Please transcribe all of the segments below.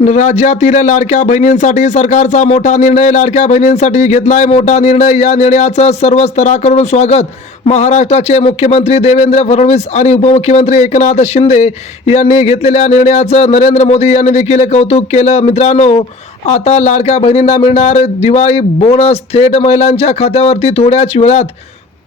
राज्यातील लाडक्या बहिणींसाठी सरकारचा मोठा निर्णय लाडक्या बहिणींसाठी घेतलाय मोठा निर्णय. या निर्णयाचं सर्व स्तराकडून स्वागत महाराष्ट्राचे मुख्यमंत्री देवेंद्र फडणवीस आणि उपमुख्यमंत्री एकनाथ शिंदे यांनी घेतलेल्या निर्णयाचं नरेंद्र मोदी यांनी देखील कौतुक केलं. मित्रांनो आता लाडक्या बहिणींना मिळणार दिवाळी बोनस थेट महिलांच्या खात्यावरती थोड्याच वेळात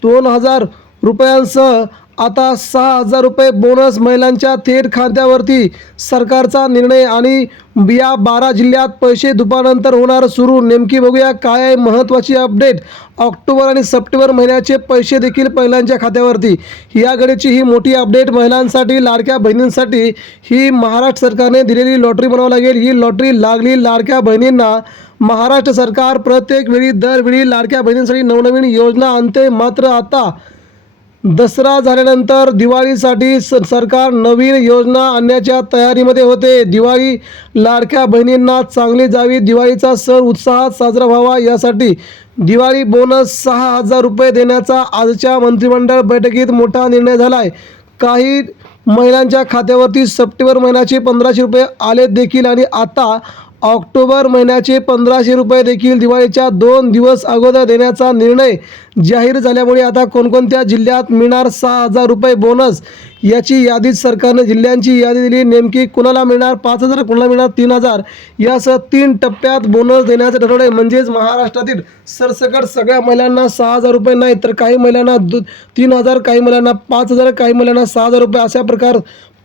दोन हजार रुपयांसह आता सहा हजार रुपये बोनस महिलांच्या थेट खात्यावरती सरकारचा निर्णय आणि या बारा जिल्ह्यात पैसे दुपारनंतर होणार सुरू. नेमकी बघूया काय आहे महत्त्वाची अपडेट. ऑक्टोबर आणि सप्टेंबर महिन्याचे पैसे देखील महिलांच्या खात्यावरती. या घडीची ही मोठी अपडेट महिलांसाठी लाडक्या बहिणींसाठी ही महाराष्ट्र सरकारने दिलेली लॉटरी म्हणावं लागेल. ही लॉटरी लागली लाडक्या बहिणींना. महाराष्ट्र सरकार प्रत्येक वेळी दरवेळी लाडक्या बहिणींसाठी नवनवीन योजना आणते. मात्र आता दसरा झाल्यानंतर दिवाळीसाठी स सरकार नवीन योजना आणण्याच्या तयारीमध्ये होते. दिवाळी लाडक्या बहिणींना चांगली जावी दिवाळीचा सण उत्साहात साजरा व्हावा यासाठी दिवाळी बोनस सहा हजार रुपये देण्याचा आजच्या मंत्रिमंडळ बैठकीत मोठा निर्णय झाला आहे काही महिलांच्या खात्यावरती सप्टेंबर महिन्याचे पंधराशे रुपये आले देखील आणि आता ऑक्टोबर महिन्याचे पंधराशे रुपये देखील दिवाळीच्या दोन दिवस अगोदर देण्याचा निर्णय जाहीर झाल्यामुळे आता कोणकोणत्या जिल्ह्यात मिळणार सहा हजार रुपये बोनस याची यादी सरकारने जिल्ह्यांची यादी दिली. नेमकी कुणाला मिळणार? पाच हजार कुणाला मिळणार? तीन हजार. यासह तीन टप्प्यात बोनस देण्याचं ठरवले आहे म्हणजेच महाराष्ट्रातील सरसकट सगळ्या महिलांना सहा हजार रुपये नाही तर काही महिलांना दु तीन हजार काही महिलांना पाच हजार काही महिलांना सहा हजार रुपये अशा प्रकार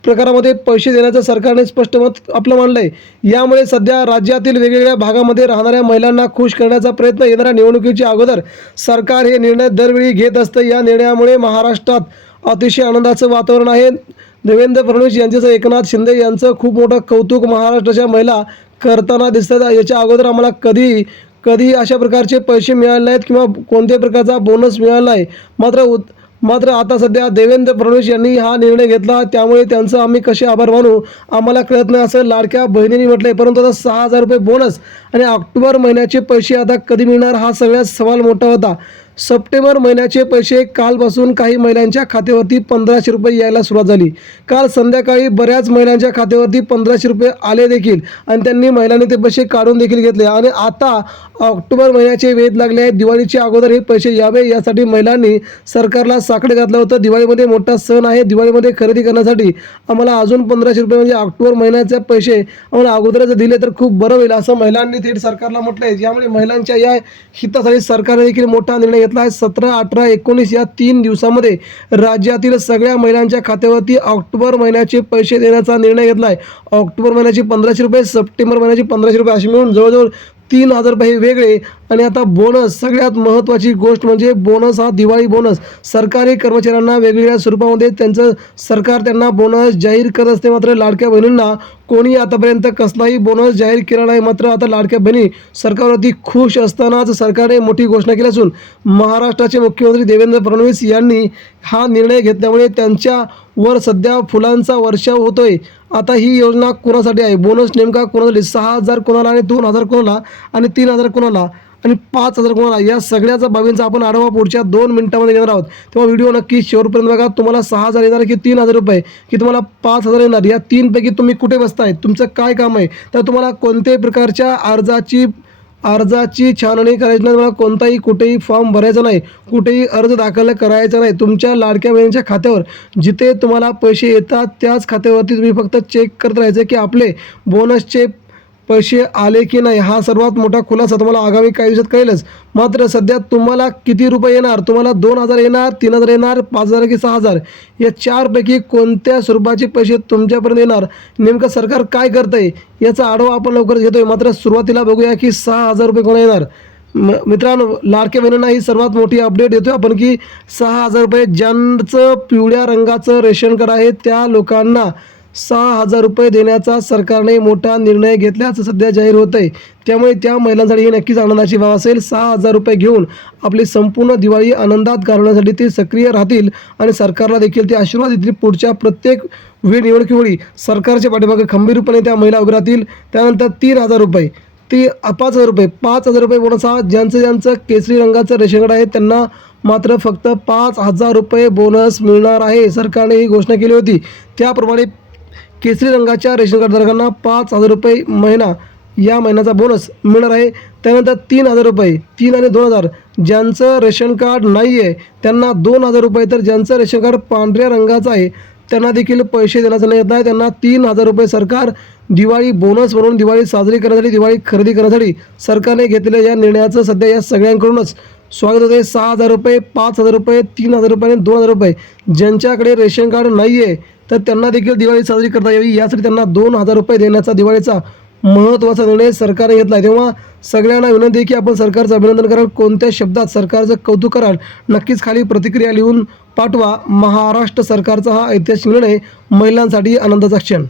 प्रकारामध्ये पैसे देण्याचं सरकारने स्पष्ट मत आपलं मांडलं आहे यामुळे सध्या राज्यातील वेगवेगळ्या भागामध्ये राहणाऱ्या महिलांना खुश करण्याचा प्रयत्न येणाऱ्या निवडणुकीच्या अगोदर सरकार हे निर्णय दरवेळी घेत असतं. या निर्णयामुळे महाराष्ट्रात अतिशय आनंदाचं वातावरण आहे. देवेंद्र फडणवीस यांच्यासह एकनाथ शिंदे यांचं खूप मोठं कौतुक महाराष्ट्राच्या महिला करताना दिसतात. याच्या अगोदर आम्हाला कधी कधी अशा प्रकारचे पैसे मिळाले नाहीत किंवा कोणत्याही प्रकारचा बोनस मिळाला आहे मात्र उत मात्र आता सध्या देवेंद्र फडणवीस यांनी हा निर्णय घेतला त्यामुळे त्यांचं आम्ही कसे आभार मानू आम्हाला कळत नाही असं लाडक्या बहिणींनी म्हटलंय. परंतु आता सहा हजार रुपये बोनस आणि ऑक्टोबर महिन्याचे पैसे आता कधी मिळणार हा सगळ्यात सवाल मोठा होता. सप्टेंबर महिन्याचे पैसे कालपासून काही महिलांच्या खात्यावरती पंधराशे रुपये यायला सुरुवात झाली. काल संध्याकाळी बऱ्याच महिलांच्या खात्यावरती पंधराशे रुपये आले देखील आणि त्यांनी महिलांनी ते पैसे काढून देखील घेतले. आणि आता ऑक्टोबर महिन्याचे वेध लागले आहेत दिवाळीच्या अगोदर हे पैसे यावे यासाठी महिलांनी सरकारला साकडे घातलं होतं. दिवाळीमध्ये मोठा सण आहे. दिवाळीमध्ये खरेदी करण्यासाठी आम्हाला अजून पंधराशे रुपये म्हणजे ऑक्टोबर महिन्याचे पैसे आम्हाला अगोदरच दिले तर खूप बरं होईल असं महिलांनी थेट सरकारला म्हटलं आहे यामुळे महिलांच्या या हितासाठी सरकारने देखील मोठा निर्णय येतला आहे. सतरा अठरा एकोणीस या तीन दिवसामध्ये राज्यातील सगळ्या महिलांच्या खात्यावरती ऑक्टोबर महिन्याचे पैसे देण्याचा निर्णय घेतला आहे. ऑक्टोबर महिन्याचे पंधराशे रुपये सप्टेंबर महिन्याचे पंधराशे रुपये असे मिळून जवळजवळ तीन हजार रुपये वेगळे. आणि आता बोनस सगळ्यात महत्त्वाची गोष्ट म्हणजे बोनस हा दिवाळी बोनस सरकारी कर्मचाऱ्यांना वेगवेगळ्या स्वरूपामध्ये त्यांचं सरकार त्यांना बोनस जाहीर करत असते मात्र लाडक्या बहिणींना कोणी आतापर्यंत कसलाही बोनस जाहीर केला नाही. मात्र आता लाडक्या बहिणी सरकारवरती खुश असतानाच सरकारने मोठी घोषणा केली असून महाराष्ट्राचे मुख्यमंत्री देवेंद्र फडणवीस यांनी हा निर्णय घेतल्यामुळे त्यांच्या वर सध्या फुलांचा वर्षाव होतोय. आता ही योजना कोणासाठी आहे? बोनस नेमका कोणासाठी? सहा हजार कोणाला आणि दोन हजार कोणाला आणि तीन हजार कोणाला आणि पाच हजार कोणाला? या सगळ्याचा बाबींचा आपण आढावा पुढच्या दोन मिनिटामध्ये घेणार आहोत. तेव्हा व्हिडिओ नक्की शेवटपर्यंत बघा. तुम्हाला सहा हजार येणार की तीन हजार रुपये? की तुम्हाला पाच हजार येणार? या तीनपैकी तुम्ही कुठे बसताय? तुमचं काय काम आहे? तर तुम्हाला कोणत्याही प्रकारच्या अर्जाची अर्जाची छाननी करायची नाही तुम्हाला कोणताही कुठेही फॉर्म भरायचा नाही कुठेही अर्ज दाखल करायचा नाही. तुमच्या लाडक्या बहिणीच्या खात्यावर जिथे तुम्हाला पैसे येतात त्याच खात्यावरती तुम्ही फक्त चेक करत राहायचं की आपले बोनसचे पैसे आले की नाही हा सर्वात मोठा खुलासा तुम्हाला आगामी काही दिवसात कळेलच. मात्र सध्या तुम्हाला किती रुपये येणार? तुम्हाला दोन हजार येणार तीन हजार येणार पाच हजार की सहा हजार? या चारपैकी कोणत्या स्वरूपाचे पैसे तुमच्यापर्यंत येणार? नेमकं सरकार काय करतं आहे याचा आढावा आपण लवकरच घेतोय. मात्र सुरुवातीला बघूया की सहा हजार रुपये कोणा येणार? म- मित्रांनो लाडके बहिणींना ही सर्वात मोठी अपडेट देतोय आपण की सहा हजार रुपये ज्यांचं पिवळ्या रंगाचं रेशन कार्ड आहे त्या लोकांना सहा हजार रुपये देण्याचा सरकारने मोठा निर्णय घेतल्याचं सध्या जाहीर होत आहे त्यामुळे त्या महिलांसाठी ही नक्कीच आनंदाची बाब असेल. सहा हजार रुपये घेऊन आपली संपूर्ण दिवाळी आनंदात घालवण्यासाठी ते सक्रिय राहतील आणि सरकारला देखील ते आशीर्वाद देतील. पुढच्या प्रत्येक वेळ निवडणुकीवेळी सरकारच्या पाठीमागे खंबीरपणे त्या महिला उभे राहतील. त्यानंतर तीन हजार रुपये ती पाच हजार रुपये पाच हजार रुपये बोनस हा ज्यांचं ज्यांचं केसरी रंगाचं रेशन आहे त्यांना मात्र फक्त पाच हजार रुपये बोनस मिळणार आहे. सरकारने ही घोषणा केली होती. त्याप्रमाणे केसरी रंगाच्या रेशन कार्डधारकांना पाच हजार रुपये महिना. या महिन्याचा बोनस मिळणार आहे. त्यानंतर तीन हजार रुपये तीन आणि दोन हजार ज्यांचं रेशन कार्ड नाही आहे त्यांना दोन हजार रुपये तर ज्यांचं रेशन कार्ड पांढऱ्या रंगाचं आहे त्यांना देखील पैसे देण्याचं निर्णय आहे त्यांना तीन हजार रुपये सरकार दिवाळी बोनस म्हणून दिवाळी साजरी करण्यासाठी दिवाळी खरेदी करण्यासाठी सरकारने घेतलेल्या या निर्णयाचं सध्या या सगळ्यांकडूनच स्वागत होते सहा हजार रुपये पाच हजार रुपये तीन हजार रुपये आणि दोन हजार रुपये. ज्यांच्याकडे रेशन कार्ड नाही आहे तर त्यांना देखील दिवाळी साजरी करता यावी. यासाठी त्यांना दोन हजार रुपये देण्याचा दिवाळीचा महत्त्वाचा निर्णय सरकारने घेतला तेव्हा सगळ्यांना विनंती आहे की आपण सरकारचं अभिनंदन कराल. कोणत्या शब्दात सरकारचं कौतुक कराल? नक्कीच खाली प्रतिक्रिया लिहून पाठवा. महाराष्ट्र सरकारचा हा ऐतिहासिक निर्णय महिलांसाठी आनंदाचा क्षण.